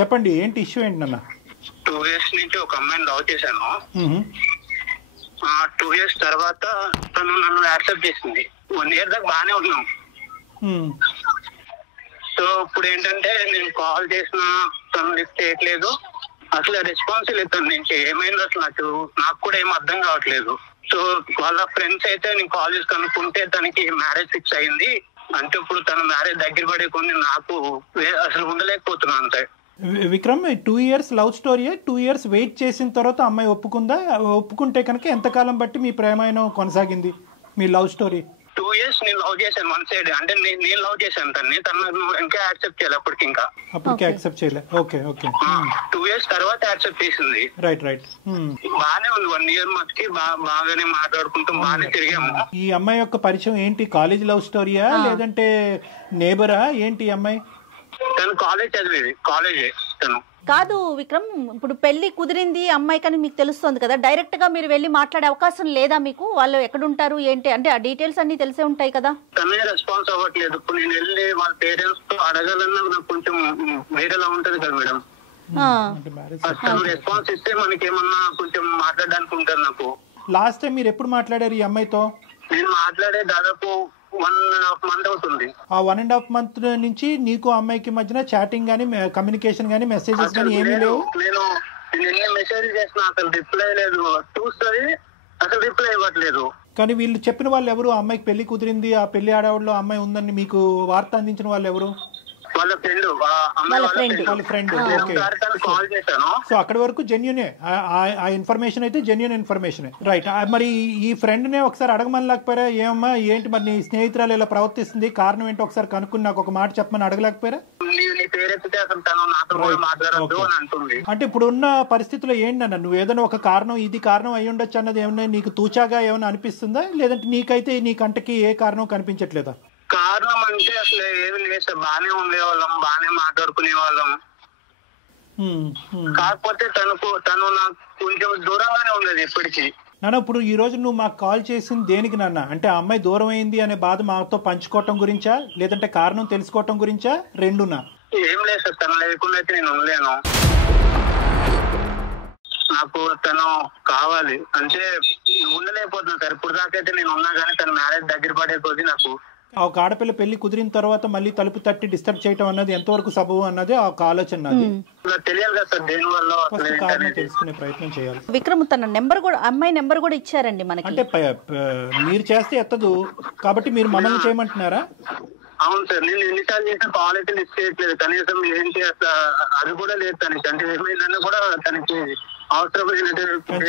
చెప్పండి, ఏంటి ఇష్యూ ఏంటి నాన్న? 2 years నుంచి ఒక అమ్మాయిని లవ్ చేశాను. 2 years తర్వాత తను నన్ను యాక్సెప్ట్ చేసింది. 1 year దాకా బాగానే ఉన్నాం. సో ఇప్పుడు ఏంటంటే నేను కాల్ చేసినా తను లిఫ్ట్ చేయట్లేదు. అసలు రెస్పాన్స్ లేదు తన నుంచి. ఏమైంది అసలు నాకు కూడా ఏం అర్థం కావట్లేదు. సో వాళ్ళ ఫ్రెండ్స్ అయితే నేను కాల్ చేసి కనుక్కుంటే తనకి మ్యారేజ్ ఫిక్స్ అయింది. అంటే ఇప్పుడు తన మ్యారేజ్ దగ్గర పడే కొన్ని నాకు అసలు ఉండలేకపోతున్నాను అంతే. Vikram, 2 years love story. 2 years wait చేసిన తర్వాత అమ్మాయి ఒప్పుకుందా? ఒప్పుకుంటే కనుక ఎంతకాలం బట్టి మీ ప్రేమాయణం కొనసాగింది, మీ లవ్ స్టోరీ? 2 years నేను లవ్ చేశాను, 1 side. అంటే నేను లవ్ చేశాను తనని. తను ఇంకా యాక్సెప్ట్ చేయాలి అప్పటికి యాక్సెప్ట్ చేయలే. ఓకే. 2 years తర్వాత యాక్సెప్ట్ చేసింది. రైట్. బాగానే ఉంది. 1 year మధ్యకి బాగానే మాట్లాడుకుంటాం, బాగానే తిరిగాము. ఈ అమ్మాయి యొక్క పరిచయం ఏంటి? కాలేజ్ లవ్ స్టోరీయా లేదంటే నేబరా ఏంటి? ఈ అమ్మాయి తను కాలేజ్ చదివేది, కాలేజే తను. కాదు విక్రమ్, ఇప్పుడు పెళ్లి కుదిరింది అమ్మాయి కానీ మీకు తెలుస్తుంది కదా, డైరెక్ట్ గా మీరు వెళ్ళి మాట్లాడే అవకాశం లేదా మీకు? వాళ్ళు ఎక్కడుంటారు ఏంటి అంటే ఆ డీటెయిల్స్ అన్ని తెలిసే ఉంటాయి కదా. తనే రెస్పాన్స్ అవ్వట్లేదు. ఇప్పుడు నేను వెళ్ళి వాళ్ళ పేరెంట్స్ తో అడగాలన్నా నాకు కొంచెం వేరేలా ఉంటది కదా మేడం. తను రెస్పాన్స్ ఇస్తే మనకి ఏమన్నా కొంచెం మాట్లాడడానికి ఉంటుంది నాకు. లాస్ట్ టైం మీరు ఎప్పుడు మాట్లాడారు ఈ అమ్మాయితో? నేను మాట్లాడే దాదాపు 1.5 month అవుతుంది. ఆ 1.5 month నుంచి నీకు అమ్మాయికి మధ్యన చాటింగ్ గానీ, కమ్యూనికేషన్ గానీ, మెసేజెస్ గానీ ఏమీ లేవు? నేను ఎన్ని మెసేజ్ చేసినా అసలు రిప్లై లేదు. చూస్తుంది అసలు రిప్లై ఇవ్వట్లేదు. కానీ వీళ్ళు చెప్పిన వాళ్ళు ఎవరు? అమ్మాయికి పెళ్లి కుదిరింది, ఆ పెళ్లి ఆడవాళ్ళు అమ్మాయి ఉందని మీకు వార్త అందించిన వాళ్ళు ఎవరు? వాళ్ళ ఫ్రెండ్. కాల్ చేశాను. సో అక్కడి వరకు జెన్యునే, ఆ ఇన్ఫర్మేషన్ అయితే జెన్యున్ ఇన్ఫర్మేషన్. రైట్. మరి ఈ ఫ్రెండ్ నే ఒకసారి అడగమని లేకపోయారా? ఏమమ్మా ఏంటి మరి నీ స్నేహితురాలు ఇలా ప్రవర్తిస్తుంది, కారణం ఏంటో ఒకసారి కనుక్కుని నాకు ఒక మాట చెప్పమని అడగలేకపోయారా? అంటే ఇప్పుడు ఉన్న పరిస్థితిలో ఏంటన్నా, నువ్వు ఏదైనా ఒక కారణం, ఇది కారణం అయి ఉండొచ్చు అన్నది ఏమన్నా నీకు తూచాగా ఏమైనా అనిపిస్తుందా? లేదంటే నీకైతే నీ కంటకి ఏ కారణం కనిపించట్లేదా? కారణం అంటే అసలు ఏమి లేదు సార్. బానే ఉండేవాళ్ళం, బానే మాట్లాడుకునే వాళ్ళం. కాకపోతే తను నాకు కొంచెం దూరంగానే ఉండేది ఎప్పటికీ. నాన్న, ఇప్పుడు ఈ రోజు నువ్వు మాకు కాల్ చేసింది దేనికి నాన్న? అంటే ఆ అమ్మాయి దూరం అయింది అనే బాధ మాతో పంచుకోవటం గురించా, లేదంటే కారణం తెలుసుకోవటం గురించా? రెండునా? ఏం లేదు సార్. తను లేకుండా అయితే నేను ఉండలేను. నాకు తను కావాలి అంటే ఉండలేకపోతున్నా సార్. ఇప్పుడు దాకైతే నేను ఉన్నా కానీ తన మ్యారేజ్ దగ్గర పడే కొద్ది నాకు ఒక ఆడపిల్ల పెళ్లి కుదిరిన తర్వాత మళ్ళీ తలుపు తట్టి డిస్టర్బ్ చేయటం అన్నది ఎంతవరకు సబబు అన్నది ఒక ఆలోచన. తెలుసుకునే ప్రయత్నం చేయాలి. విక్రమ్ తన నెంబర్ కూడా, అమ్మాయి నెంబర్ కూడా ఇచ్చారండి మనకి. అంటే మీరు చేస్తే ఎత్తదు కాబట్టి మీరు మమ్మల్ని చేయమంటున్నారా? అవును సార్. నేను ఎన్నిసార్లు చేసిన కాల్ అయితే లిఫ్ట్ చేయట్లేదు. కనీసం ఏంటి అట్లా అది కూడా లేదు తనకి. అంటే ఏమైందన్నా కూడా తనకి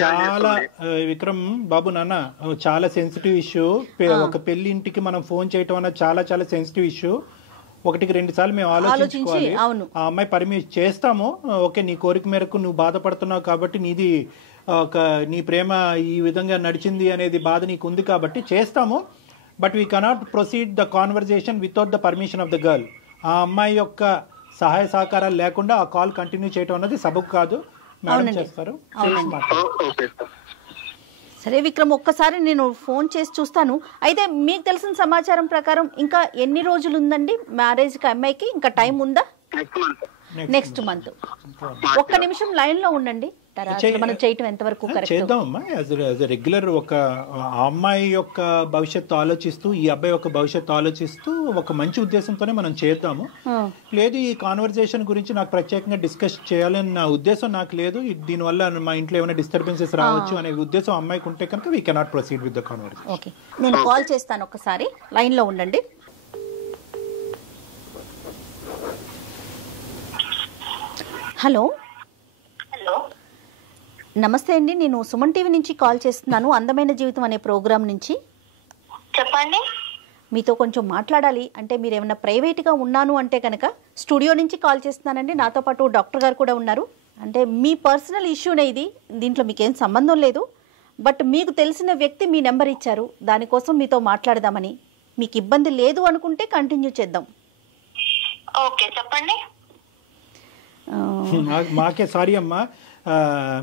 చాలా విక్రమ్ బాబు నాన్న, చాలా సెన్సిటివ్ ఇష్యూ. ఒక పెళ్లి ఇంటికి మనం ఫోన్ చేయటం అన్నది చాలా చాలా సెన్సిటివ్ ఇష్యూ. 1-2 సార్లు మేము ఆలోచించుకోవాలి. ఆ అమ్మాయి పర్మిషన్ చేస్తాము. ఓకే, నీ కోరిక మేరకు నువ్వు బాధపడుతున్నావు కాబట్టి, నీ ప్రేమ ఈ విధంగా నడిచింది అనేది బాధ నీకు ఉంది కాబట్టి చేస్తాము. But we cannot proceed the conversation without the permission of the girl. ఆ అమ్మాయి యొక్క సహాయ సహకారాలు లేకుండా ఆ కాల్ కంటిన్యూ చేయటం అన్నది సబబు కాదు. సరే విక్రమ్, ఒక్కసారి నేను ఫోన్ చేసి చూస్తాను. అయితే మీకు తెలిసిన సమాచారం ప్రకారం ఇంకా ఎన్ని రోజులు ఉందండి మ్యారేజ్ కి అమ్మాయికి? ఇంకా టైం ఉందా? Next month. ఒక్క నిమిషం లైన్ లో ఉండండి. మనం చేయటం ఎంతవరకు చేద్దామమ్మా. యాజ్ రెగ్యులర్ ఒక అమ్మాయి యొక్క భవిష్యత్తు ఆలోచిస్తూ, ఈ అబ్బాయి యొక్క భవిష్యత్తు ఆలోచిస్తూ ఒక మంచి ఉద్దేశంతోనే మనం చేద్దాము. లేదు ఈ కాన్వర్జేషన్ గురించి నాకు ప్రత్యేకంగా డిస్కస్ చేయాలని నా ఉద్దేశం నాకు లేదు. దీనివల్ల మా ఇంట్లో ఏమైనా డిస్టర్బెన్సెస్ రావచ్చు అనే ఉద్దేశం అమ్మాయికి ఉంటే కనుక we cannot proceed with the conversation. Okay, నేను కాల్ చేస్తాను. ఒకసారి లైన్ లో ఉండండి. హలో. నమస్తే అండి, నేను సుమన్ టీవీ నుంచి కాల్ చేస్తున్నాను, అందమైన జీవితం అనే ప్రోగ్రాం నుంచి. చెప్పండి. మీతో కొంచెం మాట్లాడాలి. అంటే మీరు ఏమైనా ప్రైవేట్గా ఉన్నాను అంటే కనుక స్టూడియో నుంచి కాల్ చేస్తున్నానండి. నాతో పాటు డాక్టర్ గారు కూడా ఉన్నారు. అంటే మీ పర్సనల్ ఇష్యూనే ఇది, దీంట్లో మీకేం సంబంధం లేదు. బట్ మీకు తెలిసిన వ్యక్తి మీ నెంబర్ ఇచ్చారు, దానికోసం మీతో మాట్లాడదామని. మీకు ఇబ్బంది లేదు అనుకుంటే కంటిన్యూ చేద్దాం. ఓకే, చెప్పండి. మాకే సారీ అమ్మా,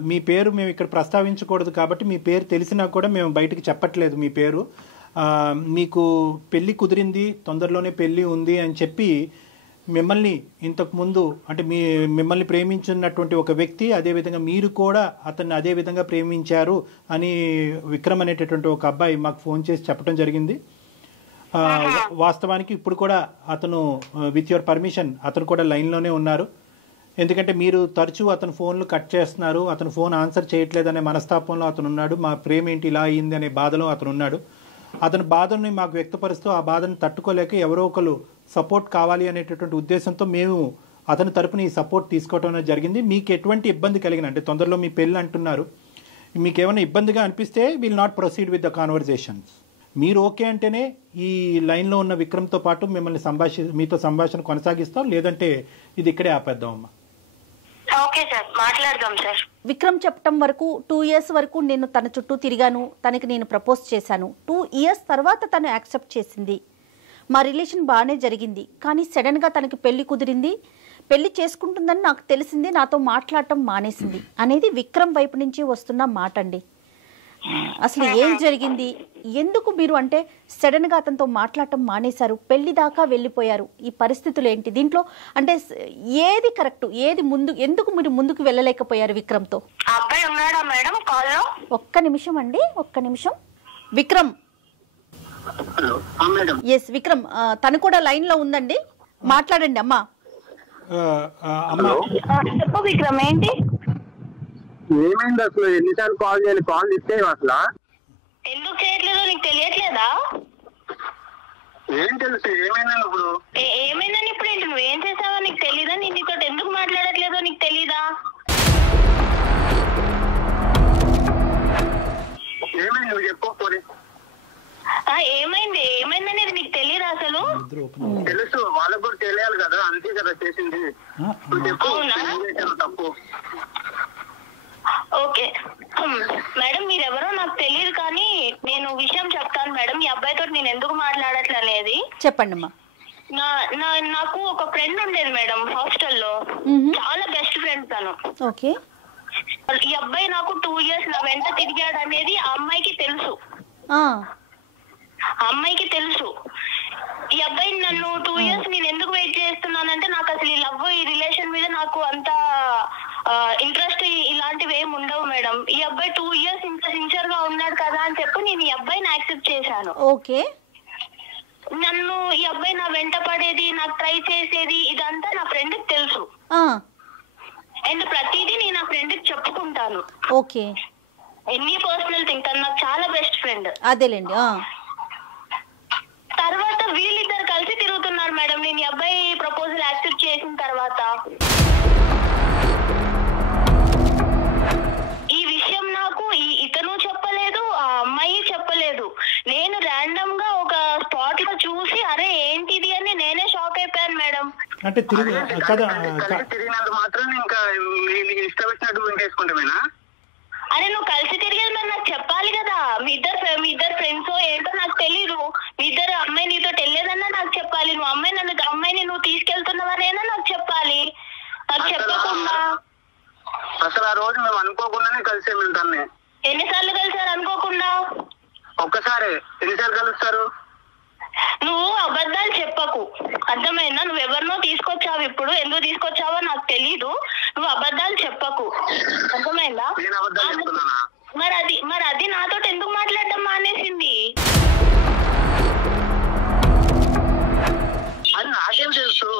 మీ పేరు మేము ఇక్కడ ప్రస్తావించకూడదు కాబట్టి మీ పేరు తెలిసినా కూడా మేము బయటకు చెప్పట్లేదు మీ పేరు. మీకు పెళ్లి కుదిరింది, తొందరలోనే పెళ్లి ఉంది అని చెప్పి మిమ్మల్ని ఇంతకు ముందు అంటే మిమ్మల్ని ప్రేమించున్నటువంటి ఒక వ్యక్తి అదేవిధంగా మీరు కూడా అతన్ని అదే విధంగా ప్రేమించారు అని విక్రమ్ అనేటటువంటి ఒక అబ్బాయి మాకు ఫోన్ చేసి చెప్పడం జరిగింది. వాస్తవానికి ఇప్పుడు కూడా అతను విత్ యువర్ పర్మిషన్ అతను కూడా లైన్లోనే ఉన్నారు. ఎందుకంటే మీరు తరచూ అతను ఫోన్లు కట్ చేస్తున్నారు, అతను ఫోన్ ఆన్సర్ చేయట్లేదనే మనస్తాపంలో అతను ఉన్నాడు. మా ప్రేమ ఏంటి ఇలా అయింది అనే బాధలో అతను ఉన్నాడు. అతని బాధని మాకు వ్యక్తపరుస్తూ ఆ బాధను తట్టుకోలేక ఎవరో ఒకరు సపోర్ట్ కావాలి అనేటటువంటి ఉద్దేశంతో మేము అతని తరపున ఈ సపోర్ట్ తీసుకోవడం జరిగింది. మీకు ఎటువంటి ఇబ్బంది కలిగిన అంటే తొందరలో మీ పెళ్ళి అంటున్నారు, మీకు ఏమైనా ఇబ్బందిగా అనిపిస్తే will not proceed with the conversations. మీరు ఓకే అంటేనే ఈ లైన్లో ఉన్న విక్రమ్తో పాటు మిమ్మల్ని మీతో సంభాషణ కొనసాగిస్తాం, లేదంటే ఇది ఇక్కడే ఆపేద్దాం అమ్మా. ఓకే సార్, మాట్లాడదాం సార్. విక్రమ్ చెప్పటం వరకు 2 years వరకు నేను తన చుట్టూ తిరిగాను, తనకి నేను ప్రపోజ్ చేశాను. 2 years తర్వాత తను యాక్సెప్ట్ చేసింది, మా రిలేషన్ బాగానే జరిగింది. కానీ సడన్గా తనకి పెళ్లి కుదిరింది, పెళ్లి చేసుకుంటుందని నాకు తెలిసింది, నాతో మాట్లాడటం మానేసింది అనేది విక్రమ్ వైపు నుంచి వస్తున్న మాట అండి. అసలు ఏం జరిగింది, ఎందుకు మీరు అంటే సడన్గా అతనితో మాట్లాడటం మానేశారు, పెళ్లి దాకా వెళ్ళిపోయారు, ఈ పరిస్థితులు ఏంటి, దీంట్లో అంటే ఏది కరెక్ట్, ఏది ముందు, ఎందుకు మీరు ముందుకు వెళ్ళలేకపోయారు విక్రమ్తో? అబ్బాయి ఉన్నాడా మేడం కాల్లో? ఒక్క నిమిషం అండి, ఒక్క నిమిషం. విక్రమ్, ఎస్ విక్రమ్, తను కూడా లైన్ లో ఉందండి, మాట్లాడండి అమ్మా. చెప్పు విక్రమ్, ఏంటి ఏమైంది అసలు? ఎన్నిసార్లు కాల్ చేయాలి, కాల్ ఇస్తే అసలు ఎందుకు చేయట్లేదో నీకు తెలియట్లేదా? ఏం తెలుసు ఏమైందని ఇప్పుడు? ఏమైందని ఇప్పుడు ఏంటి, నువ్వేం చేసావో నీకు తెలీదా? నేను నీతో ఎందుకు మాట్లాడట్లేదో నీకు తెలీదా? ఏమైంది నువ్వు చెప్పు. ఏమైంది, ఏమైందనేది నీకు తెలీదా అసలు? తెలుసు, వాళ్ళకు కూడా తెలియాలి కదా, అంతే కదా చేసింది. తప్పు. ఓకే మేడం, మీరెవరో నాకు తెలియదు, కానీ నేను విషయం చెప్తాను మేడం. ఈ అబ్బాయితో నేను ఎందుకు మాట్లాడట్లే అనేది చెప్పండి అమ్మా. నాకు ఒక ఫ్రెండ్ ఉండేది మేడం హాస్టల్లో, చాలా బెస్ట్ ఫ్రెండ్ తను. ఓకే, ఈ అబ్బాయి నాకు 2 years నా వెంట తిరిగాడు అనేది ఆ అమ్మాయికి తెలుసు. అమ్మాయికి తెలుసు ఈ అబ్బాయి నన్ను 2 years నేను ఎందుకు వెయిట్ చేస్తున్నానంటే, నాకు అసలు ఈ లవ్, ఈ రిలేషన్ మీద నాకు అంత ఇంట్రెస్ట్ ఇలాంటివి ఏమి ఉండవు మేడం. ఈ అబ్బాయి 2 years ఇంత సిన్సియర్ గా ఉన్నాడు కదా అని చెప్పి నేను ఈ అబ్బాయిని యాక్సెప్ట్ చేశాను. ఓకే, నన్ను ఈ అబ్బాయి నా వెంట పడేది, నాకు ట్రై చేసేది, ఇదంతా నా ఫ్రెండ్ కి తెలుసు. అండ్ ప్రతిదీ నేను నా ఫ్రెండ్ కి చెప్పుకుంటాను. ఓకే, ఎన్ని పర్సనల్ థింగ్, తను నాకు చాలా బెస్ట్ ఫ్రెండ్. అదేలేండి. తర్వాత వీళ్ళిద్దరు కలిసి తిరుగుతున్నారు మేడం, నేను ఈ అబ్బాయి ప్రపోజల్ యాక్సెప్ట్ చేసిన తర్వాత. ఈ విషయం నాకు ఇతను చెప్పలేదు, ఆ అమ్మాయి చెప్పలేదు. నేను ర్యాండమ్ గా ఒక స్పాట్ లో చూసి అరే ఏంటిది అని నేనే షాక్ అయిపోయాను మేడం. అంటే తిరిగినంత మాత్రం ఇంకా ఇష్టం వచ్చినట్టు చేసుకుంటామేనా? అరే నువ్వు కలిసి తిరిగేది మరి నాకు చెప్పాలి కదా. మీ ఇద్దరు ఫ్రెండ్స్ ఏంటో నాకు తెలీదు. మీ ఇద్దరు అమ్మాయి నీతో తెలియదన్నా నాకు చెప్పాలి. నువ్వు అమ్మాయిని నువ్వు తీసుకెళ్తున్నావనేనా నాకు చెప్పాలి. నాకు చెప్పకుండా అసలు ఆ రోజు మేము అనుకోకుండానే కలిసాము. ఇంటర్నే ఎన్నిసార్లు కలిసారు అనుకోకుండా? ఒక్కసారి. ఎన్నిసార్లు కలుస్తారు? నువ్వు అబద్ధాలు చెప్పకు, అర్థమైందా? నువ్వు ఎవరినో తీసుకొచ్చావు, ఇప్పుడు ఎందుకు తీసుకొచ్చావో నాకు తెలీదు. నువ్వు అబద్ధాలు చెప్పకు, అర్థమైందా? మరి అది నాతో ఎందుకు మాట్లాడడం మానేసింది? అది నాకేం తెలుసు?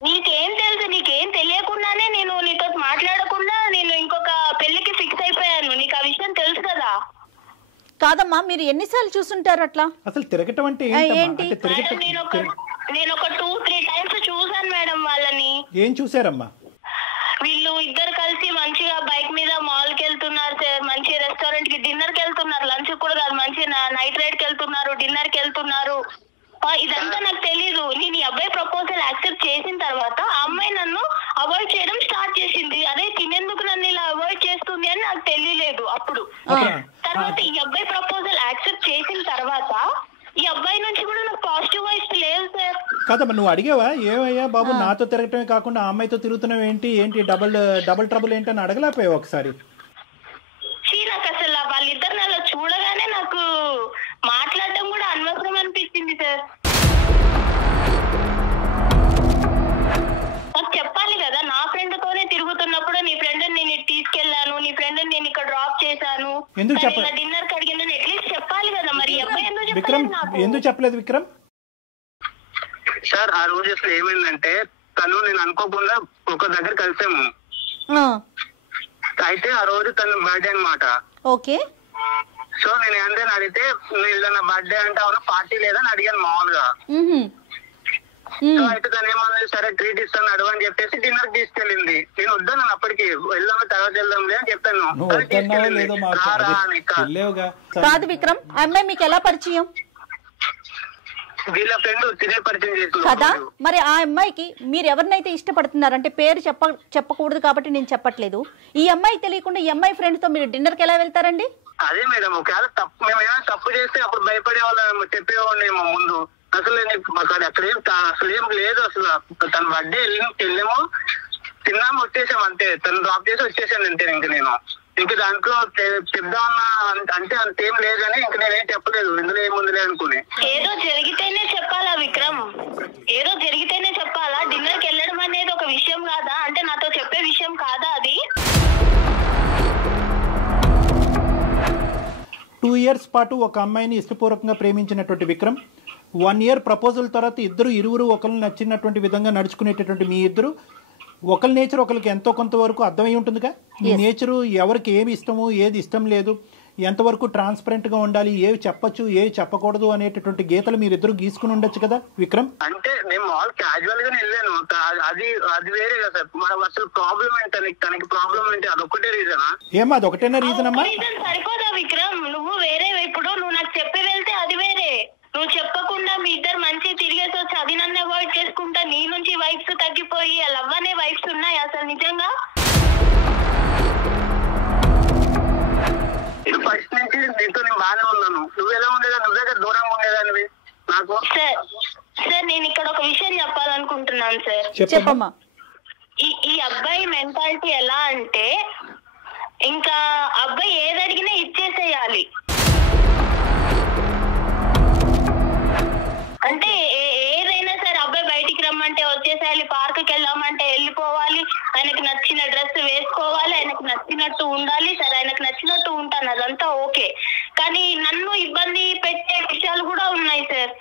నీకేం తెలుసు? నీకేం తెలియకుండానే నేను నీతో మాట్లాడకుండా నేను ఇంకొక పెళ్లికి ఫిక్స్ అయిపోయాను. నీకు ఆ విషయం తెలుసు కదా? కాదమ్మా, మీరు ఎన్నిసార్లు చూసుంటారు అట్లా? అసలు తిరగటం అంటే ఏంటి? నేను ఒక 2-3 times చూసాను మేడం వాళ్ళని. ఏం చూసారమ్మా? వీళ్ళు ఇద్దరు కలిసి మంచిగా బైక్ మీద మాల్ కి వెళ్తున్నారు సార్, మంచి రెస్టారెంట్ కి డిన్నర్ కి వెళ్తున్నారు, లంచ్ కూడా కాదు, మంచి నైట్ రైడ్ కి వెళ్తున్నారు, డిన్నర్ కి వెళ్తున్నారు. ఇదంతా నాకు తెలీదు. నేను ఈ అబ్బాయి ప్రపోజల్ యాక్సెప్ట్ చేసిన తర్వాత ఆ అమ్మాయి నన్ను అవాయిడ్ చేయడం స్టార్ట్ చేసింది. అదే తినేందుకు నన్ను ఇలా అవాయిడ్ చేస్తుంది అని నాకు తెలియలేదు అప్పుడు. తర్వాత ఈ అబ్బాయి ప్రపోజల్ యాక్సెప్ట్ చేసిన తర్వాత ఈ అబ్బాయి నుంచి కూడా నాకు పాజిటివ్ వైబ్స్ లేవు సార్. కాదమ్మా, నువ్వు అడిగావా ఏమయ్యా బాబు నాతో తిరగటమే కాకుండా ఆ అమ్మాయితో తిరుగుతున్నావు ఏంటి డబుల్ ట్రబుల్ ఏంటి అని అడగలేకపోయావు ఒకసారి? నాకు అసలు వాళ్ళిద్దరు అలా చూడగానే నాకు మాట్లాడటం కూడా అనవసరం అనిపించింది సార్. ఎందుకు డిన్నర్ కి అడిగిందని అట్లీస్ట్ చెప్పాలి కదా. మరి విక్రమ్ ఎందుకు చెప్పలేదు విక్రమ్? సార్ ఆ రోజు అసలు ఏమైందంటే తను నేను అనుకోకుండా ఒక దగ్గర కలిసాము. అయితే ఆ రోజు తన బర్త్డే అన్నమాట. ఓకే. సో నేను ఏంటని అడిగితే నా బర్త్డే అంటే అవును పార్టీ లేదని అడిగాను మామూలుగా. సో అయితే తను ఏమన్నా సరే ట్రీట్ ఇస్తాను అడుగు అని చెప్పేసి డిన్నర్ తీసుకెళ్ళింది. నేను వద్దాను అప్పటికి, వెళ్దాము తర్వాత వెళ్దాంలే అని చెప్పాను. కాదు విక్రమ్, అమ్మాయి మీకు ఎలా పరిచయం? వీళ్ళ ఫ్రెండ్ తినే పరిచయం చేస్తుంది కదా. మరి ఆ అమ్మాయికి మీరు ఎవరినైతే ఇష్టపడుతున్నారు అంటే పేరు చెప్పకూడదు కాబట్టి నేను చెప్పట్లేదు. ఈ అమ్మాయి తెలియకుండా ఈ అమ్మాయి ఫ్రెండ్ తో మీరు డిన్నర్ కి ఎలా వెళ్తారండి? అదే మేడం, ఒకవేళ తప్పు మేమేమైనా తప్పు చేస్తే అప్పుడు భయపడే వాళ్ళం చెప్పేవాళ్ళేమో ముందు. అసలు అక్కడ అసలు ఏం లేదు. అసలు తన బర్త్డే వెళ్ళాము, తిన్నాము, వచ్చేసాము అంతే. తను డ్రాప్ చేసి వచ్చేసాను అంతే. ఇంక నేను ఇంక దాంట్లో చెప్దామన్నా అంటే అంతేం లేదని ఇంక నేనేం చెప్పలేదు. ఇందులో ఏముందిలే అనుకుని. ఏదో జరిగితేనే చెప్పాలా విక్రమ్? ఏదో జరిగితేనే చెప్పాలా? డిన్నర్ కి వెళ్ళడం అనేది ఒక విషయం కాదా? అంటే నాతో చెప్పే విషయం కాదా అది? 2 years పాటు ఒక అమ్మాయిని ఇష్టపూర్వకంగా ప్రేమించినటువంటి విక్రమ్ 1 year ప్రపోజల్ తర్వాత ఇరువురు ఒకరు నచ్చినటువంటి విధంగా నడుచుకునేటటువంటి మీ ఇద్దరు ఒకరి నేచర్ ఒకరికి ఎంతో కొంత వరకు అర్థమై ఉంటుందిగా. మీ నేచరు ఎవరికి ఏమి ఇష్టము ఏది ఇష్టం లేదు, ఎంతవరకు ట్రాన్స్పరెంట్ గా ఉండాలి, ఏవి చెప్పచ్చు ఏవి చెప్పకూడదు అనేటటువంటి గీతలు మీరిద్దరు గీసుకుని ఉండొచ్చు కదా విక్రమ్. అంటే నేను మాల్ క్యాజువల్ గా వెళ్ళాను, అది వేరే కదా. అసలు ప్రాబ్లం ఏంటి తనకి ప్రాబ్లం ఏంటి? అదొకటే రీజనా? ఏమా అదొకటేనా రీజన్ అమ్మా? సరిపోదా విక్రమ్? నువ్వు వేరే, ఇప్పుడు నువ్వు నాకు చెప్పి వెళ్తే అది వేరే, నువ్వు చెప్పకుండా మీ ఇద్దరు మంచి తిరిగేసి వచ్చి అది నన్ను అవాయిడ్ చేసుకుంటా నీ నుంచి వైఫ్స్ తగ్గిపోయి లవ్ అనే వైఫ్స్ ఉన్నాయి అసలు నిజంగా? ఫస్ట్ నుంచి నీతో నేను బాగానే ఉన్నాను. నువ్వు ఎలా ఉండేదా? నువ్వు దగ్గర దూరంగా ఉండేదానివి నాకు. సార్ నేను ఇక్కడ ఒక విషయం చెప్పాలనుకుంటున్నాను సార్. చెప్పమ్మా. ఈ అబ్బాయి మెంటాలిటీ ఎలా అంటే ఇంకా అబ్బాయి ఏది అడిగినా ఇచ్చేసేయాలి. అంటే ఏదైనా సరే అబ్బాయి బయటికి రమ్మంటే వచ్చేసేయాలి, పార్క్కి వెళ్ళామంటే వెళ్ళిపోవాలి, ఆయనకు నచ్చిన డ్రెస్ వేసుకోవాలి, ఆయనకు నచ్చినట్టు ఉండాలి. సరే ఆయనకు నచ్చినట్టు ఉంటాను, అదంతా ఓకే. కానీ నన్ను ఇబ్బంది పెట్టే విషయాలు కూడా ఉన్నాయి సార్.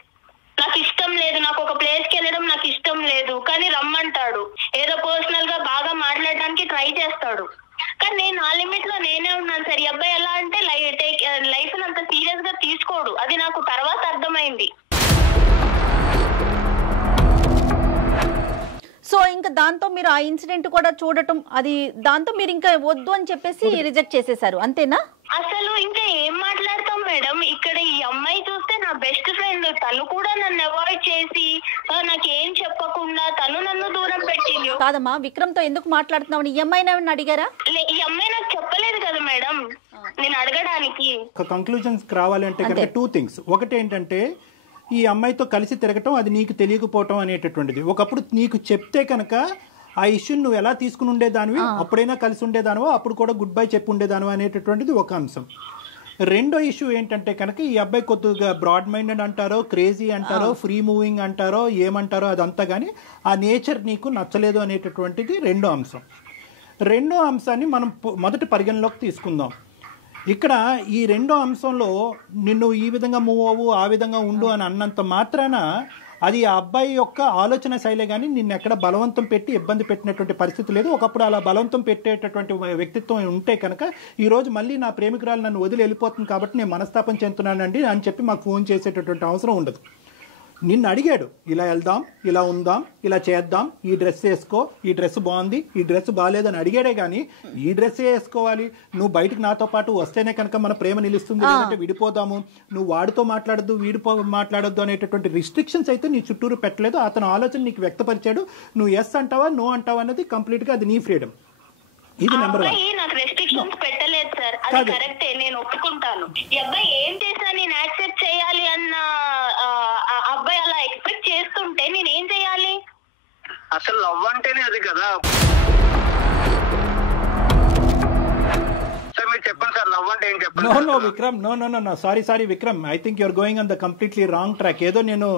నాకు ఇష్టం లేదు, నాకు ఒక ప్లేస్ కి వెళ్ళడం నాకు ఇష్టం లేదు, కానీ రమ్మంటాడు. ఏదో పర్సనల్ గా బాగా మాట్లాడడానికి ట్రై చేస్తాడు, కానీ నేను ఆ లిమిట్ లో నేనే ఉన్నాను సార్. ఈ అబ్బాయి ఎలా అంటే లైఫ్ అంత సీరియస్ గా తీసుకోడు, అది నాకు తర్వాత అర్థమైంది. సో ఇంకా దాంతో మీరు ఆ ఇన్సిడెంట్ కూడా చూడటం, అది దాంతో మీరు ఇంకా వద్దు అని చెప్పేసి రిజెక్ట్ చేసేసారు అంతేనా? అసలు ఇంకా ఏం మాట్లాడతాం మేడం? ఇక్కడ ఈ అమ్మాయి చూస్తే నా బెస్ట్ ఫ్రెండ్, తను కూడా నన్ను అవాయిడ్ చేసి నాకేం చెప్పకుండా తను నన్ను దూరం పెట్టింది. కాదమ్మా, విక్రమ్ తో ఎందుకు మాట్లాడుతున్నావు? ఈ అమ్మాయిని ఏమన్నా అడిగారా? ఈ అమ్మాయి నాకు చెప్పలేదు కదా మేడం నేను అడగడానికి. కంక్లూజన్స్ రావాలంటే కనుక 2 things. ఒకటి ఏంటంటే ఈ అమ్మాయితో కలిసి తిరగటం అది నీకు తెలియకపోవటం అనేటటువంటిది. ఒకప్పుడు నీకు చెప్తే కనుక ఆ ఇష్యూని నువ్వు ఎలా తీసుకుని ఉండేదానివి, అప్పుడైనా కలిసి ఉండేదానివో, అప్పుడు కూడా గుడ్ బై చెప్పి ఉండేదానివో అనేటటువంటిది ఒక అంశం. రెండో ఇష్యూ ఏంటంటే కనుక ఈ అబ్బాయి కొద్దిగా బ్రాడ్ మైండెడ్ అంటారో, క్రేజీ అంటారో, ఫ్రీ మూవింగ్ అంటారో, ఏమంటారో అదంతా కానీ ఆ నేచర్ నీకు నచ్చలేదు అనేటటువంటిది రెండో అంశం. రెండో అంశాన్ని మనం మొదటి పరిగణలోకి తీసుకుందాం. ఇక్కడ ఈ రెండో అంశంలో నిన్ను ఈ విధంగా మూవ్ అవ్వు, ఆ విధంగా ఉండు అని అన్నంత మాత్రాన అది ఆ అబ్బాయి యొక్క ఆలోచన శైలే కానీ నిన్ను ఎక్కడ బలవంతం పెట్టి ఇబ్బంది పెట్టినటువంటి పరిస్థితి లేదు. ఒకప్పుడు అలా బలవంతం పెట్టేటటువంటి వ్యక్తిత్వం ఉంటే కనుక ఈరోజు మళ్ళీ నా ప్రేమికురాలు నన్ను వదిలి వెళ్ళిపోతుంది కాబట్టి నేను మనస్తాపం చెందుతున్నానండి అని చెప్పి మాకు ఫోన్ చేసేటటువంటి అవసరం ఉండదు. నిన్ను అడిగాడు, ఇలా వెళ్దాం, ఇలా ఉందాం, ఇలా చేద్దాం, ఈ డ్రెస్ వేసుకో, ఈ డ్రెస్ బాగుంది, ఈ డ్రెస్ బాగాలేదని అడిగాడే కానీ ఈ డ్రెస్ వేసుకోవాలి, నువ్వు బయటకు నాతో పాటు వస్తేనే కనుక మన ప్రేమ నిలుస్తుంది, లేదంటే విడిపోదాము, నువ్వు వాడితో మాట్లాడద్దు వీడితో మాట్లాడొద్దు అనేటటువంటి రిస్ట్రిక్షన్స్ అయితే నీ చుట్టూరు పెట్టలేదు. అతను ఆలోచన నీకు వ్యక్తపరిచాడు. నువ్వు ఎస్ అంటావా నో అంటావా అనేది కంప్లీట్ గా అది నీ ఫ్రీడమ్. ఇది నెంబర్ 1. నాకు రెస్ట్రిక్షన్స్ పెట్టలేదు సార్, అది కరెక్టే, నేను ఒప్పుకుంటాను. ఈ అబ్బాయి ఏం చేసినా నేను యాక్సెప్ట్ చేయాలి అన్న అబ్బాయి అలా ఎక్స్పెక్ట్ చేస్తుంటే నేను ఏం చేయాలి? అసలు లవ్ అంటేనే అది కదా. మీరు చెప్పండి సార్, లవ్ అంటే ఏం చెప్పండి. No Vikram, no sorry Vikram, I think you're going on the completely wrong track. ఏదో నేను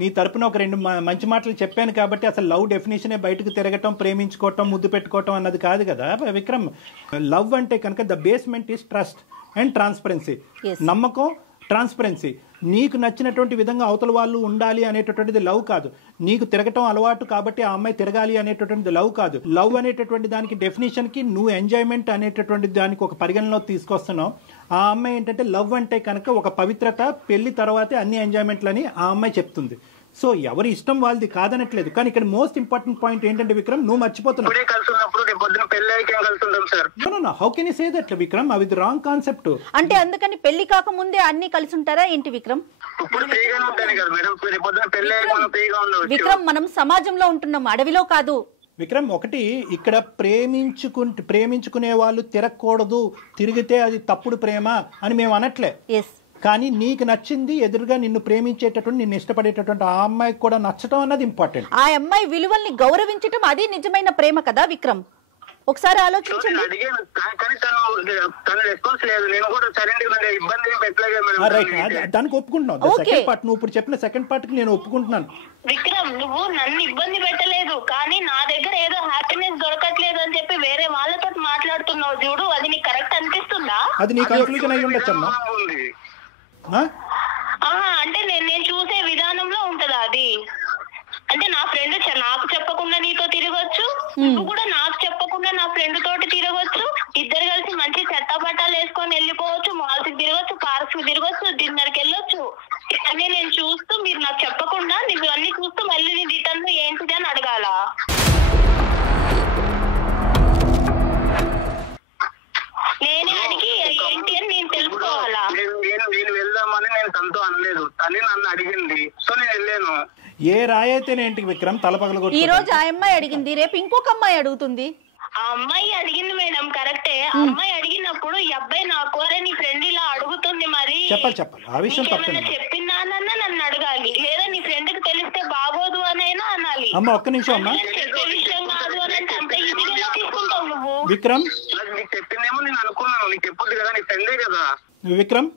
నీ తరపున ఒక 2 మంచి మాటలు చెప్పాను కాబట్టి అసలు లవ్ డెఫినేషనే బయటకు తిరగటం, ప్రేమించుకోవటం, ముద్దు పెట్టుకోవటం అన్నది కాదు కదా విక్రమ్. లవ్ అంటే కనుక the basement is trust and transparency. నమ్మకం, ట్రాన్స్పరెన్సీ. నీకు నచ్చినటువంటి విధంగా అవతల వాళ్ళు ఉండాలి అనేటటువంటిది లవ్ కాదు. నీకు తిరగటం అలవాటు కాబట్టి ఆ అమ్మాయి తిరగాలి అనేటటువంటిది లవ్ కాదు. లవ్ అనేటటువంటి దానికి డెఫినేషన్ కి నువ్వు ఎంజాయ్మెంట్ అనేటటువంటి దానికి ఒక పరిగణలో తీసుకొస్తున్నావు. ఆ అమ్మాయి ఏంటంటే లవ్ అంటే కనుక ఒక పవిత్రత, పెళ్లి తర్వాతే అన్ని ఎంజాయ్మెంట్లని ఆ అమ్మాయి చెప్తుంది. సో ఎవరి ఇష్టం వాళ్ళది కాదనట్లేదు. కానీ ఇక్కడ మోస్ట్ ఇంపార్టెంట్ పాయింట్ ఏంటంటే విక్రమ్, నువ్వు మర్చిపోతున్నావు. How can you say that Vikram? అవి రాంగ్ కాన్సెప్ట్. అంటే అందుకని పెళ్లి కాకముందే అన్ని కలిసి ఉంటారా ఏంటి విక్రమ్? విక్రమ్, మనం సమాజంలో ఉంటున్నాం, అడవిలో కాదు. విక్రమ్, ఒకటి ఇక్కడ ప్రేమించుకునే వాళ్ళు తిరగకూడదు, తిరిగితే అది తప్పుడు ప్రేమ అని మేము అనట్లే. కానీ నీకు నచ్చింది, ఎదురుగా నిన్ను ప్రేమించేటటువంటి, నిన్ను ఇష్టపడేటటువంటి ఆ అమ్మాయికి కూడా నచ్చటం అన్నది ఇంపార్టెంట్. ఆ అమ్మాయి విలువల్ని గౌరవించటం అది నిజమైన ప్రేమ కదా విక్రమ్. ఒకసారి ఆలోచించండి. దానికి ఒప్పుకుంటున్నావు. సెకండ్ పార్ట్, నువ్వు ఇప్పుడు చెప్పిన సెకండ్ పార్ట్ కి నేను ఒప్పుకుంటున్నాను. విక్రమ్, నువ్వు నన్ను ఇబ్బంది పెట్టలేదు, కానీ నా దగ్గర ఏదో హ్యాపీనెస్ దొరకట్లేదు అని చెప్పి వేరే వాళ్ళతో మాట్లాడుతున్నావు చూడు, అది నీకు కరెక్ట్ అనిపిస్తుందా? అది నీ కన్ఫ్యూజన్ అయి ఉండొచ్చమ్మా. అంటే నేను చూసే విధానంలో ఉంటదా అది? అంటే నా ఫ్రెండ్ నాకు చెప్పకుండా నీతో తిరగొచ్చు, నువ్వు కూడా నాకు చెప్పకుండా నా ఫ్రెండ్ తోటి తిరగొచ్చు, ఇద్దరు కలిసి మంచి చెత్తబట్టాలు వేసుకొని వెళ్ళిపోవచ్చు, మాల్స్ కి తిరగొచ్చు, పార్క్స్ కి తిరగొచ్చు, డిన్నర్ కి వెళ్ళొచ్చు. అన్నీ నేను చూస్తూ, మీరు నాకు చెప్పకుండా నువ్వు అన్ని చూస్తూ మళ్ళీ నీ రిటర్న్ ఏంటిది అని అడగాల? నేనే అడిగి ఏంటి అని నేను తెలుసుకోవాలా? నేను వెళ్దామని నేను తనతో అనలేదు, తల్లి నన్ను అడిగింది, సో నేను వెళ్ళాను. ఏ రాయైతేనేంటి విక్రమ్, తలపగలగొట్టు. ఈ రోజు ఆ అమ్మాయి అడిగింది, రేపు ఇంకొక అమ్మాయి అడుగుతుంది. ఆ అమ్మాయి అడిగింది మేడం, కరెక్టే. ఆ అమ్మాయి అడిగినప్పుడు ఈ అబ్బాయి నా కోరే నీ ఫ్రెండ్ ఇలా అడుగుతుంది, మరి చెప్పాలి ఆ విషయం చెప్పిందానన్నా నన్ను అడగాలి, లేదా నీ ఫ్రెండ్ కి తెలిస్తే బాగోదు అనైనా అనాలి. అమ్మ ఒక్క నిమిషం అమ్మా. చెప్పే విషయం కాదు అని అంటే అంత ఈజీగా తీసుకుంటావు నువ్వు. విక్రమ్, నీకు చెప్పిందేమో నేను అనుకున్నాను, నీకు చెప్పొద్దు కదా, నీ ఫ్రెండే కదా.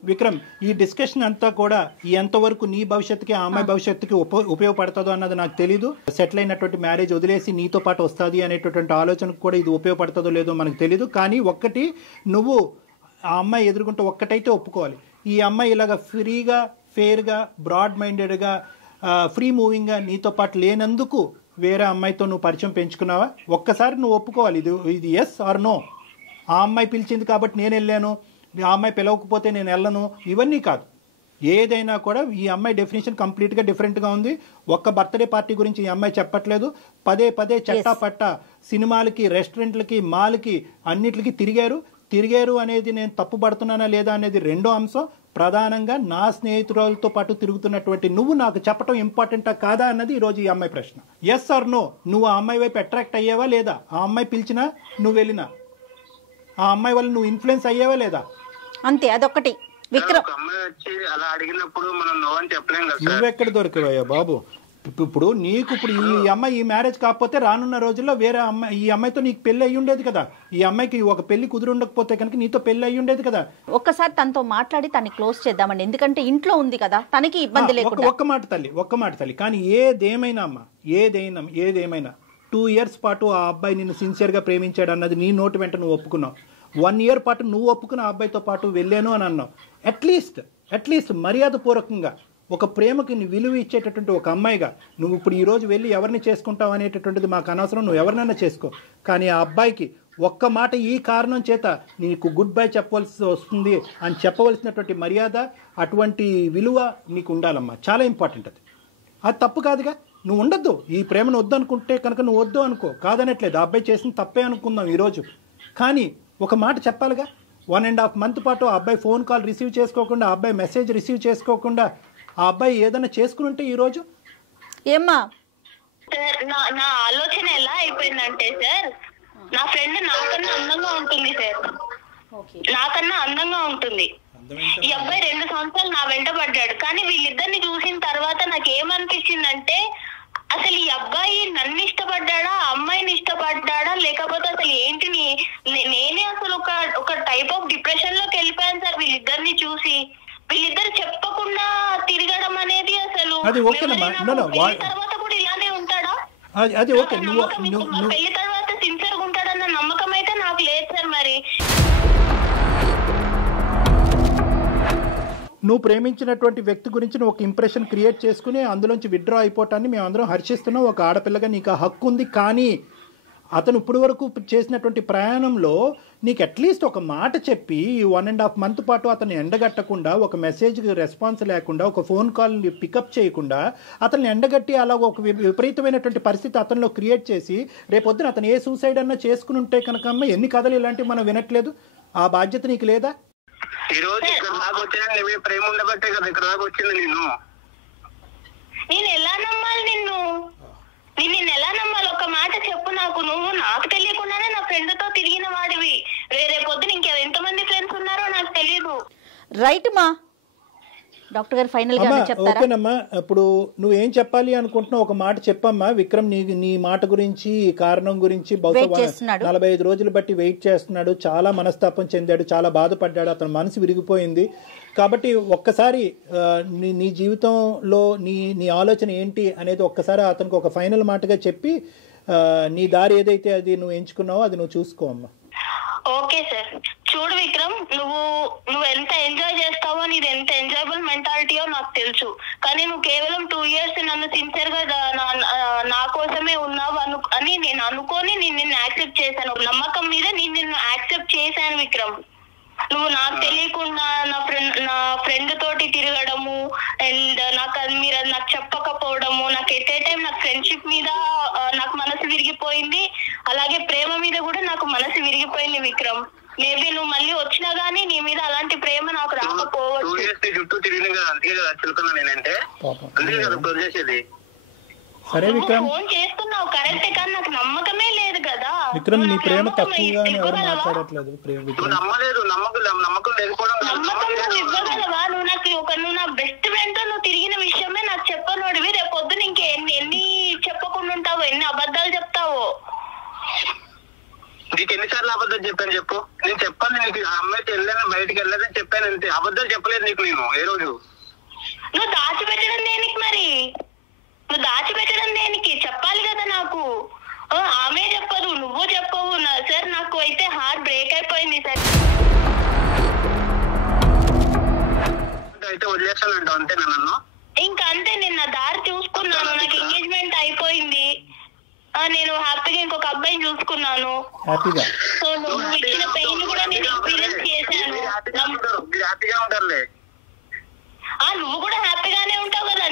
విక్రమ్, ఈ డిస్కషన్ అంతా కూడా ఎంతవరకు నీ భవిష్యత్తుకి, ఆ అమ్మాయి భవిష్యత్తుకి ఉపయోగపడుతుందో అన్నది నాకు తెలీదు. సెటిల్ అయినటువంటి మ్యారేజ్ వదిలేసి నీతో పాటు వస్తుంది అనేటటువంటి ఆలోచనకు కూడా ఇది ఉపయోగపడుతుందో లేదో మనకు తెలీదు. కానీ ఒక్కటి, నువ్వు ఆ అమ్మాయి ఎదుర్కొంటూ ఒక్కటైతే ఒప్పుకోవాలి, ఈ అమ్మాయి ఇలాగ ఫ్రీగా, ఫెయిర్గా, బ్రాడ్ మైండెడ్గా, ఫ్రీ మూవింగ్గా నీతో పాటు లేనందుకు వేరే అమ్మాయితో నువ్వు పరిచయం పెంచుకున్నావా? ఒక్కసారి నువ్వు ఒప్పుకోవాలి, ఇది ఎస్ ఆర్ నో. ఆ అమ్మాయి పిలిచింది కాబట్టి నేను వెళ్ళాను, ఆ అమ్మాయి పిలవకపోతే నేను వెళ్ళను, ఇవన్నీ కాదు. ఏదైనా కూడా ఈ అమ్మాయి డెఫినేషన్ కంప్లీట్గా డిఫరెంట్గా ఉంది. ఒక్క బర్త్డే పార్టీ గురించి ఈ అమ్మాయి చెప్పట్లేదు. పదే చట్టా సినిమాలకి, రెస్టారెంట్లకి, మాల్కి, అన్నిటికి తిరిగారు అనేది నేను తప్పు పడుతున్నానా లేదా అనేది రెండో అంశం. ప్రధానంగా నా స్నేహితురాలతో పాటు తిరుగుతున్నటువంటి నువ్వు నాకు చెప్పడం ఇంపార్టెంటా కాదా అన్నది ఈరోజు ఈ అమ్మాయి ప్రశ్న. ఎస్ ఆర్ నో, నువ్వు ఆ అమ్మాయి వైపు అట్రాక్ట్ అయ్యావా లేదా? ఆ అమ్మాయి పిలిచినా నువ్వు వెళ్ళినా ఆ అమ్మాయి వల్ల నువ్వు ఇన్ఫ్లుయెన్స్ అయ్యావా లేదా? అంతే, అదొకటి. విక్రమ్, నువ్వెక్కడ దొరికావయ్యా బాబు? ఇప్పుడు నీకు ఈ అమ్మాయి ఈ మ్యారేజ్ కాకపోతే రానున్న రోజుల్లో వేరే అమ్మాయి, ఈ అమ్మాయితో నీకు పెళ్లి అయ్యి ఉండేది కదా. ఈ అమ్మాయికి ఒక పెళ్లి కుదురుండకపోతే కనుక నీతో పెళ్లి అయ్యి ఉండేది కదా. ఒక్కసారి తనతో మాట్లాడి తనని క్లోజ్ చేద్దామండి, ఎందుకంటే ఇంట్లో ఉంది కదా, తనకి ఇబ్బంది లేకుండా. ఒక్క మాట తల్లి, కానీ ఏదేమైనా అమ్మా, ఏదేమైనా 2 years పాటు ఆ అబ్బాయి నిన్ను సిన్సియర్గా ప్రేమించాడు అన్నది నీ నోటి వెంట నువ్వు ఒప్పుకున్నావు. 1 year పాటు నువ్వు ఒప్పుకున్న ఆ అబ్బాయితో పాటు వెళ్ళాను అని అన్నావు. అట్లీస్ట్ మర్యాదపూర్వకంగా ఒక ప్రేమకి విలువ ఇచ్చేటటువంటి ఒక అమ్మాయిగా నువ్వు ఇప్పుడు ఈరోజు వెళ్ళి ఎవరిని చేసుకుంటావు అనేటటువంటిది మాకు అనవసరం, నువ్వు ఎవరినైనా చేసుకో. కానీ ఆ అబ్బాయికి ఒక్క మాట ఈ కారణం చేత నీకు గుడ్ బై చెప్పవలసి వస్తుంది అని చెప్పవలసినటువంటి మర్యాద, అటువంటి విలువ నీకు ఉండాలమ్మా. చాలా ఇంపార్టెంట్ అది తప్పు కాదుగా. నువ్వు ఉండొద్దు, ఈ ప్రేమను వద్దు అనుకుంటే కనుక నువ్వు వద్దు అనుకో, కాదనట్లేదు. ఆ అబ్బాయి చేసిన తప్పే అనుకుందాం ఈరోజు. కానీ ఒక మాట చెప్పాలిగా. 1.5 month పాటు ఆ అబ్బాయి ఫోన్ కాల్ రిసీవ్ చేసుకోకుండా, ఆ అబ్బాయి మెసేజ్ రిసీవ్ చేసుకోకుండా ఆ అబ్బాయి ఏదైనా చేసుకుని ఉంటే ఈరోజు ఏమ్మా? సార్, నా ఆలోచన ఎలా అయిపోయిందంటే సార్, నా ఫ్రెండ్ నాకన్నా అందంగా ఉంటుంది సార్, నాకన్నా అందంగా ఉంటుంది. ఈ అబ్బాయి 2 సంవత్సరాలు నా వెంట పడ్డాడు. కానీ వీళ్ళిద్దరిని చూసిన తర్వాత నాకు ఏమనిపించిందంటే, అసలు ఈ అబ్బాయి నన్ను ఇష్టపడ్డాడా, అమ్మాయిని ఇష్టపడ్డాడా, లేకపోతే అసలు ఏంటి? నేనే అసలు ఒక టైప్ ఆఫ్ డిప్రెషన్ లోకి వెళ్ళిపోయాను సార్ వీళ్ళిద్దరిని చూసి. వీళ్ళిద్దరు చెప్పకుండా తిరగడం అనేది అసలు తర్వాత కూడా ఇలానే ఉంటాడా? పెళ్లి తర్వాత సిన్సియర్ గా ఉంటాడన్న నమ్మకం అయితే నాకు లేదు సార్. మరి నువ్వు ప్రేమించినటువంటి వ్యక్తి గురించి నువ్వు ఒక ఇంప్రెషన్ క్రియేట్ చేసుకుని అందులోంచి విత్డ్రా అయిపోవటాన్ని మేము అందరం హర్షిస్తున్నాం. ఒక ఆడపిల్లగా నీకు ఆ హక్కు ఉంది. కానీ అతను ఇప్పుడు వరకు చేసినటువంటి ప్రయాణంలో నీకు అట్లీస్ట్ ఒక మాట చెప్పి 1.5 month పాటు అతను ఎండగట్టకుండా, ఒక మెసేజ్కి రెస్పాన్స్ లేకుండా, ఒక ఫోన్ కాల్ని పికప్ చేయకుండా అతన్ని ఎండగట్టి అలా ఒక విపరీతమైనటువంటి పరిస్థితి అతనిలో క్రియేట్ చేసి రేపొద్దున అతను ఏ సూసైడ్ అన్నా చేసుకుని ఉంటే కనుక అమ్మ ఎన్ని కథలు ఇలాంటివి మనం వినట్లేదు. ఆ బాధ్యత నీకు లేదా? ఈ రోజు ఇక్కడ దాకా వచ్చాను, నీ ప్రేమ ఉండబట్టే కదా ఇక్కడ దాకా వచ్చింది. నేను ఎలా నమ్మాలి నిన్ను? నేను ఎలా నమ్మాలి? ఒక మాట చెప్పు నాకు. నువ్వు నాకు తెలియకుండానే నా ఫ్రెండ్ తో తిరిగిన వాడివి. రేపు పొద్దున ఇంకెంతమంది ఫ్రెండ్స్ ఉన్నారో నాకు తెలియదు. రైట్ మా డాక్టర్ గారు ఫైనల్ గా చెప్తారా? ఓకేనమ్మా, ఇప్పుడు నువ్వేం చెప్పాలి అనుకుంటున్నావు ఒక మాట చెప్పమ్మా. విక్రమ్ నీ మాట గురించి, ఈ కారణం గురించి బహుశా 45 రోజులు బట్టి వెయిట్ చేస్తున్నాడు. చాలా మనస్తాపం చెందాడు, చాలా బాధపడ్డాడు, అతని మనసు విరిగిపోయింది. కాబట్టి ఒక్కసారి నీ జీవితంలో నీ ఆలోచన ఏంటి అనేది ఒక్కసారి అతనికి ఒక ఫైనల్ మాటగా చెప్పి నీ దారి ఏదైతే అది నువ్వు ఎంచుకున్నావో అది నువ్వు చూసుకో అమ్మా. Okay sir. చూడు విక్రమ్, నువ్వు ఎంత ఎంజాయ్ చేస్తావో, నీది ఎంత ఎంజాయబుల్ మెంటాలిటీయో నాకు తెలుసు. కానీ నువ్వు కేవలం 2 years నన్ను సిన్సియర్ గా నా కోసమే ఉన్నావు అని నేను అనుకొని నిన్ను యాక్సెప్ట్ చేశాను. నమ్మకం మీద నిన్ను యాక్సెప్ట్ చేశాను విక్రమ్. నువ్వు నాకు తెలియకుండా నా ఫ్రెండ్ తోటి తిరగడము అండ్ మీరు నాకు చెప్పకపోవడము, నాకు ఎట్ ఏ టైం నాకు ఫ్రెండ్షిప్ మీద నాకు మనసు విరిగిపోయింది, అలాగే ప్రేమ మీద కూడా నాకు మనసు విరిగిపోయింది విక్రమ్. మేబీ నువ్వు మళ్ళీ వచ్చినా గానీ నీ మీద అలాంటి ప్రేమ నాకు రాకపోవచ్చు. చుట్టూ తిరిగిన కదా, అందుకే కదా చులుకున్నా నేనంటే, అందుకే కదా వదిలేసేది. సరే విక్రమ్, ఫోన్ చేస్తున్నావు కరెక్టే, కానీ నాకు నమ్మకమే లేదు కదా. విక్రమ్ నీ ప్రేమ తక్కువగా ఎవరు మాట్లాడట్లేదు. నమ్మలేదు, నమ్మకం లేకపోవడం. నమ్మకం నువ్వు ఇవ్వగలవా? నువ్వు నా బెస్ట్ ఫ్రెండ్ తో నువ్వు తిరిగిన విషయమే నాకు చెప్పనోడివి. రేపు పొద్దున ఎన్ని చెప్పకుండా ఉంటావో, ఎన్ని అబద్ధాలు చెప్తావో. నీకు ఎన్నిసార్లు అబద్ధాలు చెప్పాను చెప్పు? నేను చెప్పాను నీకు, అమ్మాయికి వెళ్ళాను, బయటకు వెళ్ళాలని చెప్పాను అంతే. అబద్ధాలు చెప్పలేదు నీకు నేను ఏ రోజు. నువ్వు దాచిపెట్టడం దేనికి? మరి నువ్వు దాచిపెట్టడం దేనికి? చెప్పాలి కదా నాకు. ఆమె చెప్పదు, నువ్వు చెప్పవు సార్. నాకు అయితే హార్ట్ బ్రేక్ అయిపోయింది సార్. అయితే వదిలేస్తానంట అంతేనా నన్ను? ఇంకా అంతే, నేను నా దారి చూసుకున్నాను. నాకు ఎంగేజ్మెంట్ అయిపోయింది, నేను హ్యాపీగా ఇంకొక అబ్బాయిని చూసుకున్నాను. సో నువ్వు ఇచ్చిన పెయిన్ కూడా నేను ఎక్స్పీరియన్స్ చేశాను. హ్యాపీగా ఉంటారులే. నువ్వు కూడా హ్యాపీగానే ఉంటావు కదా.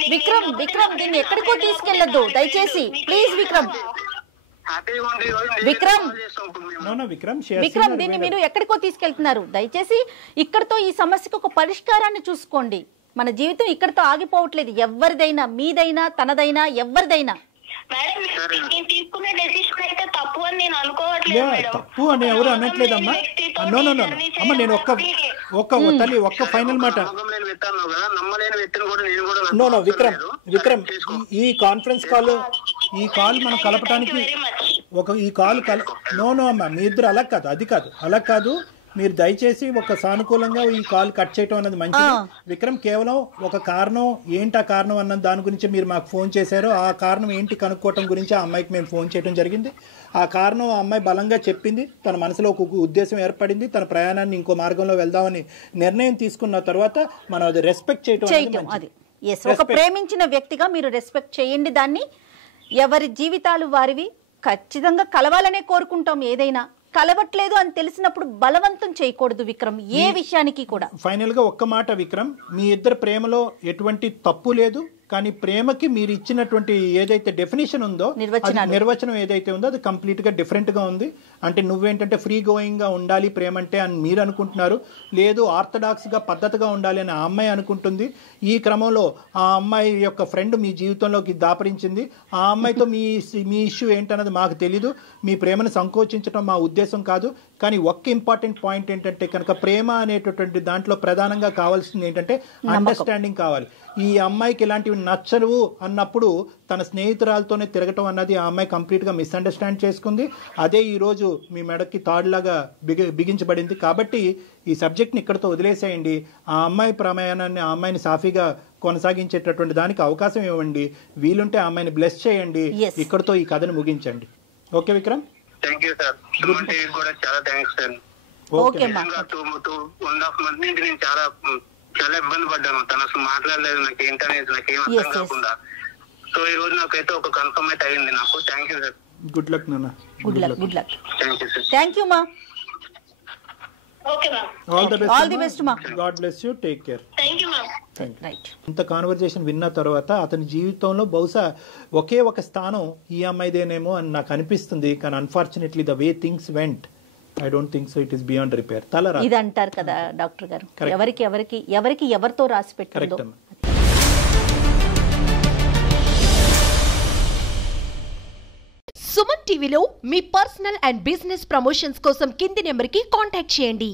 విక్రమ్ దీన్ని ఎక్కడికో తీసుకెళ్లొద్దు దయచేసి, ప్లీజ్ విక్రమ్. విక్రమ్ దీన్ని మీరు ఎక్కడికో తీసుకెళ్తున్నారు. దయచేసి ఇక్కడతో ఈ సమస్యకు ఒక పరిష్కారాన్ని చూసుకోండి. మన జీవితం ఇక్కడతో ఆగిపోవట్లేదు. ఎవరిదైనా, మీదైనా, తనదైనా, ఎవరిదైనా. తీసుకునే డెసిషన్ అయితే తప్పు అని నేను అనుకోవట్లేదు. తప్పు అని ఎవరు అనట్లేదమ్మా. అమ్మ నేను ఒక్క ఫైనల్ మాట. విక్రమ్ ఈ కాన్ఫరెన్స్ ఈ కాల్ మనం కలపడానికి అమ్మా మీ ఇద్దరు అలా కాదు. మీరు దయచేసి ఒక సానుకూలంగా ఈ కాల్ కట్ చేయటం అన్నది మంచిది. విక్రమ్ కేవలం ఒక కారణం ఏంటి, ఆ కారణం అన్న దాని గురించి మీరు మాకు ఫోన్ చేశారు. ఆ కారణం ఏంటి కనుక్కోవటం గురించి ఆ అమ్మాయికి మేము ఫోన్ చేయడం జరిగింది. ఆ కారణం ఆ అమ్మాయి బలంగా చెప్పింది. తన మనసులో ఒక ఉద్దేశం ఏర్పడింది. తన ప్రయాణాన్ని ఇంకో మార్గంలో వెళ్దామని నిర్ణయం తీసుకున్న తర్వాత మనం అది రెస్పెక్ట్ చేయటం అది. ఒక ప్రేమించిన వ్యక్తిగా మీరు రెస్పెక్ట్ చేయండి దాన్ని. ఎవరి జీవితాలు వారివి. ఖచ్చితంగా కలవాలనే కోరుకుంటాం. ఏదైనా కలవట్లేదు అని తెలిసినప్పుడు బలవంతం చేయకూడదు విక్రమ్, ఏ విషయానికి కూడా. ఫైనల్ గా ఒక్క మాట విక్రమ్, మీ ఇద్దరు ప్రేమలో ఎటువంటి తప్పు లేదు. కానీ ప్రేమకి మీరు ఇచ్చినటువంటి ఏదైతే డెఫినేషన్ ఉందో, నిర్వచనం ఏదైతే ఉందో అది కంప్లీట్ గా డిఫరెంట్ గా ఉంది. అంటే నువ్వేంటంటే ఫ్రీ గోయింగ్ గా ఉండాలి ప్రేమ అంటే అని మీరు అనుకుంటున్నారు. లేదు ఆర్థడాక్స్ గా పద్ధతిగా ఉండాలి అని ఆ అమ్మాయి అనుకుంటుంది. ఈ క్రమంలో ఆ అమ్మాయి యొక్క ఫ్రెండ్ మీ జీవితంలోకి దాపరించింది. ఆ అమ్మాయితో మీ ఇష్యూ ఏంటన్నది మాకు తెలీదు. మీ ప్రేమను సంకోచించడం మా ఉద్దేశం కాదు. కానీ ఒక్క ఇంపార్టెంట్ పాయింట్ ఏంటంటే కనుక ప్రేమ అనేటటువంటి దాంట్లో ప్రధానంగా కావాల్సింది ఏంటంటే అండర్స్టాండింగ్ కావాలి. ఈ అమ్మాయికి ఇలాంటివి నచ్చవు అన్నప్పుడు తన స్నేహితురాలతోనే తిరగటం అన్నది ఆ అమ్మాయి కంప్లీట్గా మిస్అండర్స్టాండ్ చేసుకుంది. అదే ఈరోజు మీ మెడకి తాడులాగా బిగించబడింది. కాబట్టి ఈ సబ్జెక్ట్ని ఇక్కడితో వదిలేసేయండి. ఆ అమ్మాయి ప్రయాణాన్ని, ఆ అమ్మాయిని సాఫీగా కొనసాగించేటటువంటి దానికి అవకాశం ఇవ్వండి. వీలుంటే ఆ అమ్మాయిని బ్లెస్ చేయండి. ఇక్కడితో ఈ కథను ముగించండి. Okay Vikram? Thank you sir. కూడా చాలా థ్యాంక్స్ సార్. ఓకే. 2.5 months నుంచి నేను చాలా ఇబ్బంది పడ్డాను. తను అసలు మాట్లాడలేదు, నాకు ఏంటనేది నాకేం అర్థం కాకుండా. సో ఈ రోజు నాకైతే ఒక కన్ఫర్మ్ అయితే అయింది నాకు. Thank you sir. Good luck నాన్న. Good luck. Thank you sir. Thank you మా. Okay ma'am. All the best మా. God bless you. Take care. Thank you ma'am. Right. ఇంత కాన్వర్జేషన్ విన్న తర్వాత అతని జీవితంలో బహుశా ఒకే ఒక స్థానం ఈ అమ్మాయిదేనేమో అని నాకు అనిపిస్తుంది. కానీ unfortunately the way things vent, I don't think so it is beyond repair. ఇది అంటారు కదా డాక్టర్ గారు, ఎవరికి ఎవరితో రాసి పెట్టారో. సుమన్ టీవీలో మీ పర్సనల్ అండ్ బిజినెస్ ప్రమోషన్స్ కోసం కింది నెంబర్కి కాంటాక్ట్ చేయండి.